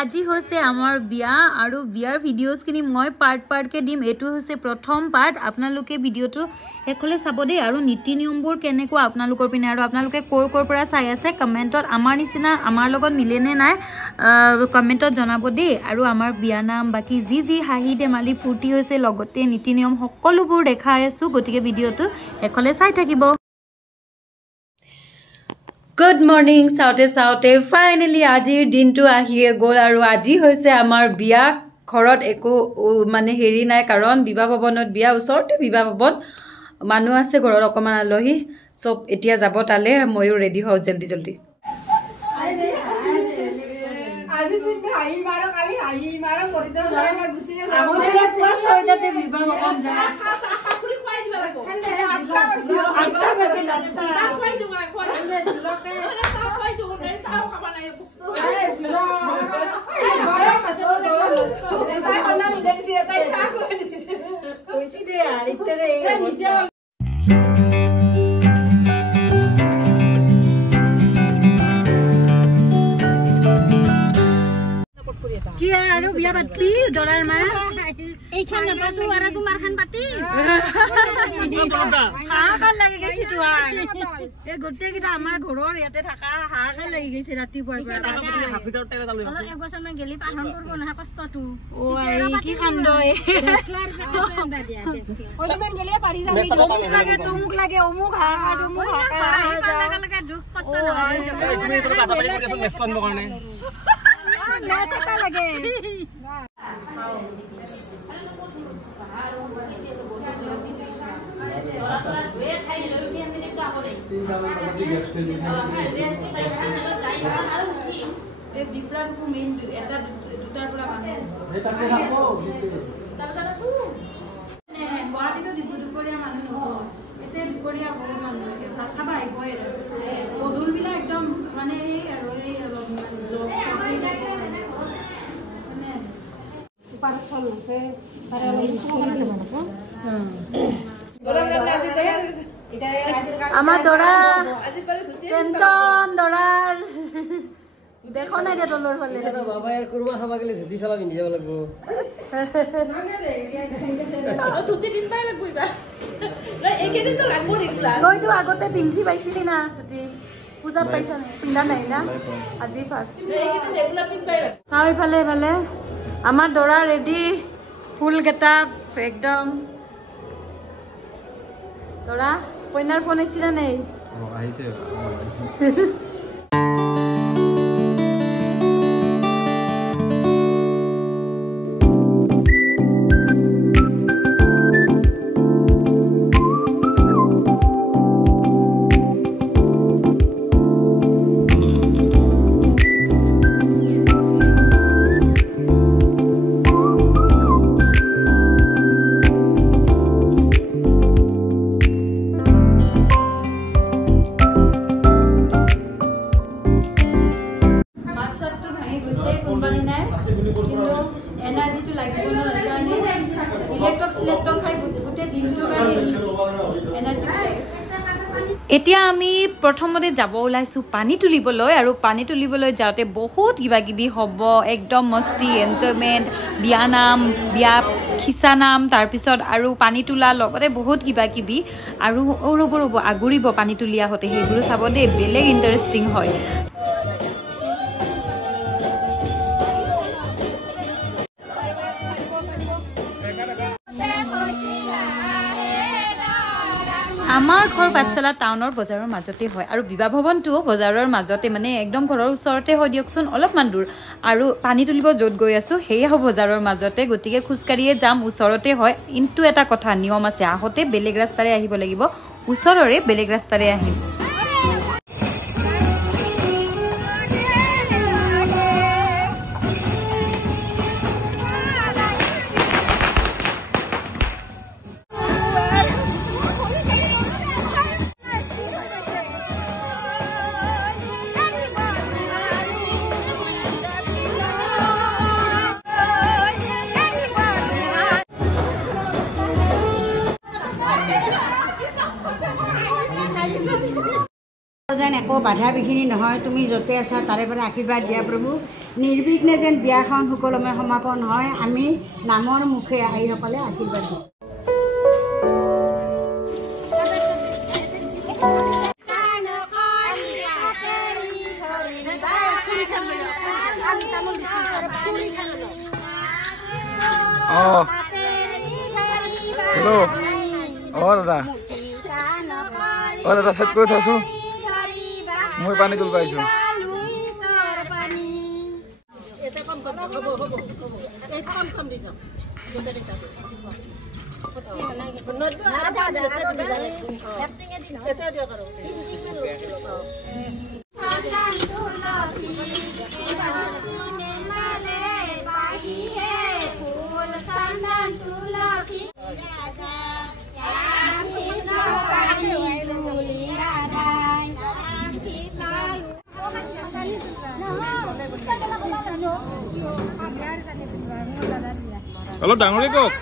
আজি হৈছে আমাৰ বিয়া আৰু বিয়াৰ ভিডিঅ'ছখিনি মই পাৰ্টকে দিম। এইটো হৈছে প্ৰথম পাৰ্ট। আপোনালোকে ভিডিঅ'টো শেষলৈ চাব দেই। আৰু নীতি নিয়মবোৰ কেনেকুৱা আপোনালোকৰ পিনে আৰু আপোনালোকে ক'ৰ পৰা চাই আছে কমেণ্টত আমাৰ নিচিনা আমাৰ লগত মিলেনে নাই কমেণ্টত জনাব দেই। আৰু আমাৰ বিয়া নাম বাকী যি হাঁহি ধেমালি ফূৰ্তি হৈছে লগতে নীতি নিয়ম সকলোবোৰ দেখাই আছোঁ। গতিকে ভিডিঅ'টো শেষলৈ চাই থাকিব। Good morning. চাওঁতে ফাইনেলি আজিৰ দিনটো আহিয়ে গ'ল আৰু আজি হৈছে আমাৰ বিয়া। ঘৰত একো মানে হেৰি নাই, কাৰণ বিবাহ ভৱনত বিয়া, ওচৰতে বিবাহ ভৱন, মানুহ আছে ঘৰত অকণমান আলহী চব এতিয়া যাব তালৈ। ময়ো ৰেডি হওঁ জল্দি। আৰু বিয়া পাতি দৰাৰ মা এইখান নাপাতো আৰু তোমাৰ খান পাতি হাহাকাৰ লাগি গৈছে। তো এই গোটেইকেইটা আমাৰ ঘৰৰ ইয়াতে থকা হাহাকাৰ লাগি গৈছে ৰাতিপুৱাৰ পৰা। একবছৰ মান গেলি পালন কৰিব নহয় কষ্টটো। কি কাণ্ড তুমুক লাগে অমুক হাহাকাৰ দুখ কষ্ট লাগে। দুপৰীয়া মানুহ নহয়, এতিয়া দুপৰীয়া ভাত খাবা আহিবই গধূলবিলাক একদম মানে এই আৰু এই আমাৰ দৰা টেনচন দৰাৰ দেখো নাই দে তলৰ ফালে তইতো আগতে পিন্ধি পাইছিলি না পূজাত পাইছা পিন্ধা নাই না আজি ফাৰ্ষ্ট চাওঁ। এইফালে আমাৰ দৰা ৰেডি, ফুল কেইটা একদম। দৰা কইনাৰ ফোন আহিছিল নাই? এতিয়া আমি প্ৰথমতে যাব ওলাইছোঁ পানী তুলিবলৈ। আৰু পানী তুলিবলৈ যাওঁতে বহুত কিবাকিবি হ'ব, একদম মস্তি এনজয়মেণ্ট, বিয়া নাম, বিয়া খিচা নাম, তাৰপিছত আৰু পানী তোলা, লগতে বহুত কিবাকিবি। আৰু ৰ'ব আগুৰিব পানী তুলি আহোঁতে, সেইবোৰো চাব দেই, বেলেগ ইণ্টাৰেষ্টিং হয়। আমাৰ ঘৰ পাঠশালা টাউনৰ বজাৰৰ মাজতে হয় আৰু বিবাহ ভৱনটোও বজাৰৰ মাজতে, মানে একদম ঘৰৰ ওচৰতে হয় দিয়কচোন, অলপমান দূৰ। আৰু পানী তুলিব য'ত গৈ আছোঁ সেয়াও বজাৰৰ মাজতে, গতিকে খোজকাঢ়িয়ে যাম, ওচৰতে হয়। কিন্তু এটা কথা নিয়ম আছে, আহোঁতে বেলেগ ৰাস্তাৰে আহিব লাগিব, ওচৰৰে বেলেগ ৰাস্তাৰে আহিম। যেন একো বাধা বিঘিনি নহয় তুমি য'তে আছা তাৰে পৰা আশীৰ্বাদ দিয়া প্ৰভু নিৰ্বিঘ্নে যেন বিয়াখন সুকলমে সমাপন হয় আমি নামৰ মুখে আইসকলে আশীৰ্বাদ দিওঁ Hello. Dada. Dada set koi thasu. Moi pani tul paisu. Eta kam hobo. Eta kam disa. Kalau danguri kok.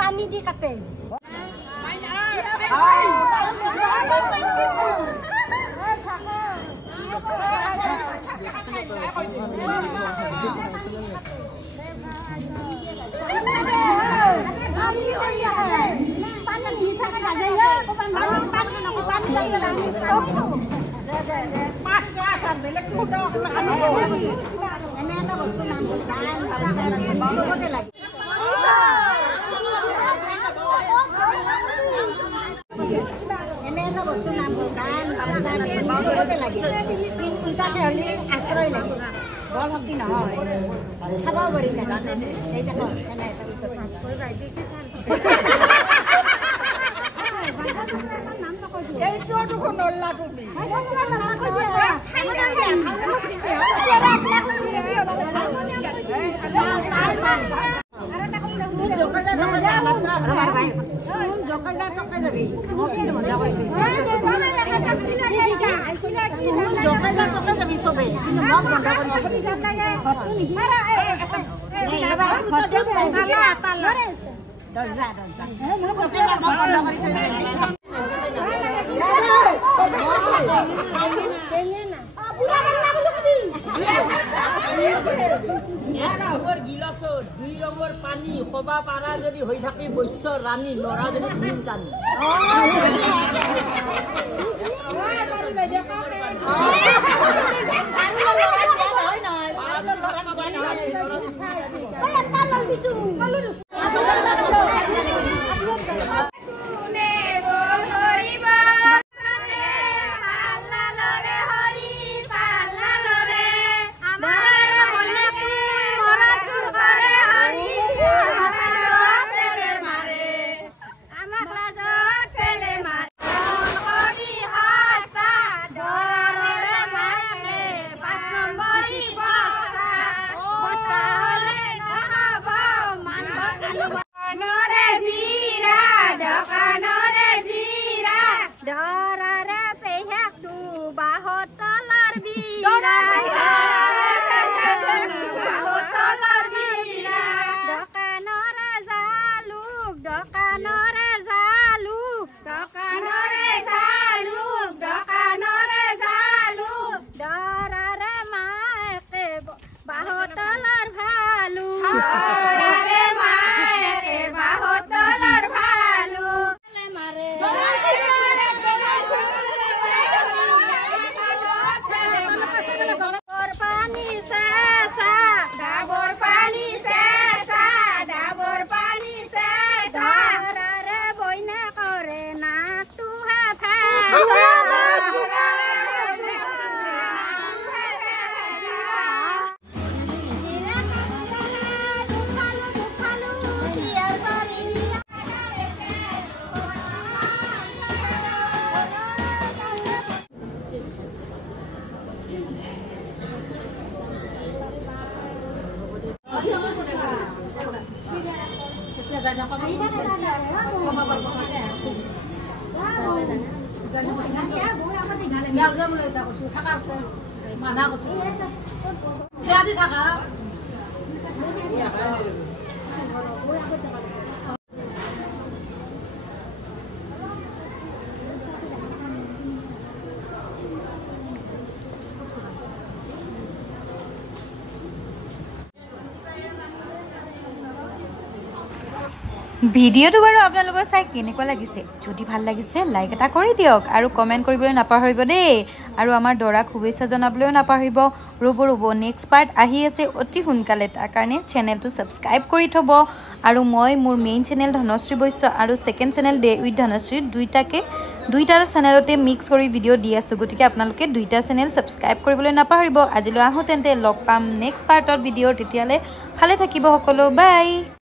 Pani di kate. Pani, Hoba Para, যদি হৈ থাকে বৈশ্য রানী লৰা যদি দিন জানি Dabor pani sesa, dabor pani ভিডিওটো বাৰু আপোনালোকৰ চাই কেনেকুৱা লাগিছে যদি ভাল লাগিছে লাইক এটা কৰি দিয়ক আৰু কমেণ্ট কৰিবলৈ নাপাহৰিব দেই আৰু আমাৰ দৰাক শুভেচ্ছা জনাবলৈও নাপাহৰিব ৰ'ব নেক্সট পাৰ্ট আহি আছে অতি সোনকালে তাৰ কাৰণে চেনেলটো ছাবস্ক্ৰাইব কৰি থ'ব আৰু মই মোৰ মেইন চেনেল ধনশ্ৰী বৈশ্য আৰু second channel day with Dhanashree দুইটা চেনেলতে মিক্স কৰি ভিডিঅ' দি আছোঁ গতিকে আপোনালোকে দুইটা চেনেল ছাবস্ক্ৰাইব কৰিবলৈ নাপাহৰিব আজিলৈ আহোঁ তেন্তে লগ পাম নেক্সট পাৰ্টত ভিডিঅ'ৰ তেতিয়ালৈ ভালে থাকিব সকলো বাই